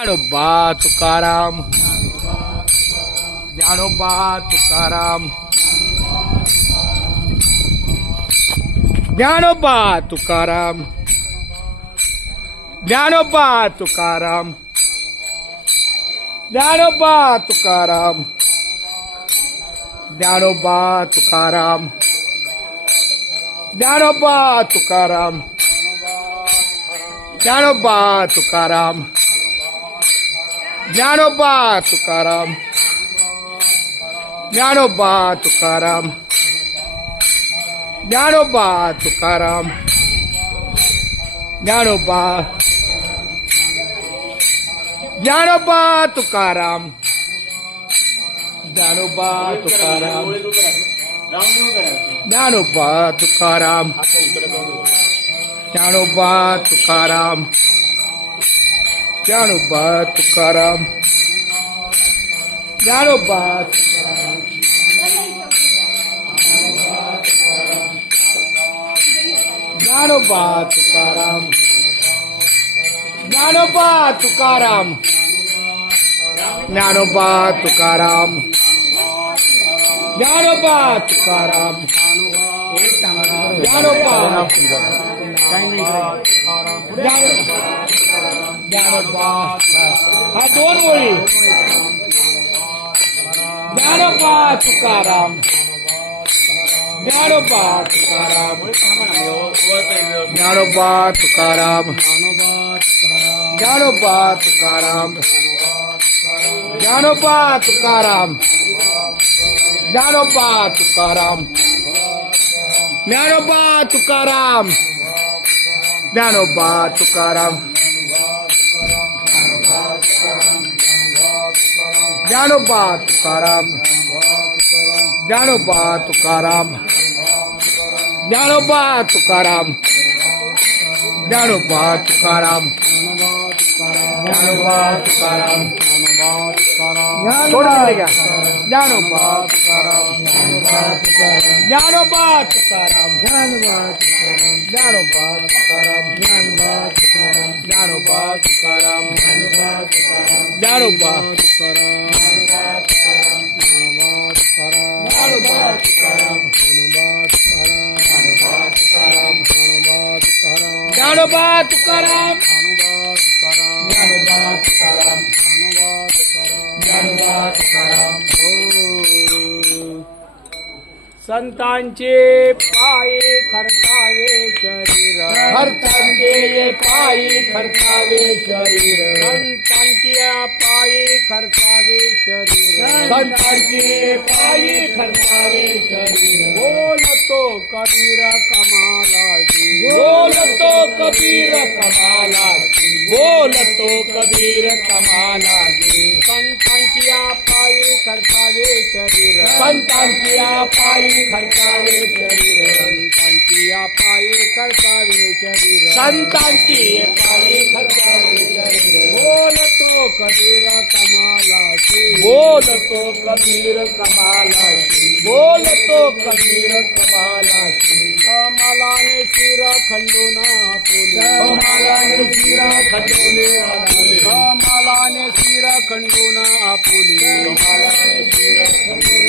ज्ञानोबा तुकाराम, ज्ञानोबा तुकाराम, ज्ञानोबा तुकाराम, ज्ञानोबा तुकाराम, ज्ञानोबा तुकाराम, ज्ञानोबा तुकाराम, ज्ञानोबा तुकाराम, ज्ञानोबा तुकाराम, ज्ञानोबा तुकाराम, ज्ञानोबा तुकाराम, ज्ञानोबा तुकाराम, ज्ञानोबा, ज्ञानोबा तुकाराम, ज्ञानोबा तुकाराम, ज्ञानोबा तुकाराम, ज्ञानोबा तुकाराम, ज्ञानोबा तुकाराम, ज्ञानोबा, ज्ञानोबा तुकाराम, ज्ञानोबा तुकाराम, ज्ञानोबा तुकाराम, ज्ञानोबा तुकाराम, ज्ञानोबा, ज्ञानोबा, हा दोन ओळी. ज्ञानोबा तुकाराम, ज्ञानोबा तुकाराम, ज्ञानोबा तुकाराम, ज्ञानोबा तुकाराम, ज्ञानोबा तुकाराम, ज्ञानोबा तुकाराम, ज्ञानोबा तुकाराम, ज्ञानोबा तुकाराम, ज्ञानोबा तुकाराम, ज्ञानोबा तुकाराम, ज्ञानोबा तुकाराम, ज्ञानोबा तुकाराम, ज्ञानोबा तुकाराम, थोड़ा मिलेगा. ज्ञानोबा तुकाराम, ज्ञानोबा तुकाराम, ज्ञानोबा तुकाराम, ज्ञानोबा तुकाराम, ज्ञानोबा ज्ञानोबा तुकाराम, ज्ञानोबा तुकाराम, ज्ञानोबा तुकाराम. संतांचे पायी खर्चावे शरीर, संतांचे पायी खर्चावे शरीर, संतांच्या पायी खर्चावे शरीर, संतांचे पायी खर्चावे शरीर. बोलतो कबीर कमालाची, बोलतो कबीर कमालाची, बोलतो कबीर कमालाची. संतांच्या पायी खर्चावे शरीर, संतांच्या पायी खर्चावे शरीर, संतांच्या पायी खर्चावे शरीर, संतांच्या पायी खर्चावे शरीर. बोलतो कबीर कमालाची, बोलतो कबीर कमालाची, बोलतो कबीर कमालाची. कमालाने शिर खंडून आपुले, कमालाने शिर खंडून आपुले, कमालाने शिर खंडून आपुले, कमालाने शिर खंडून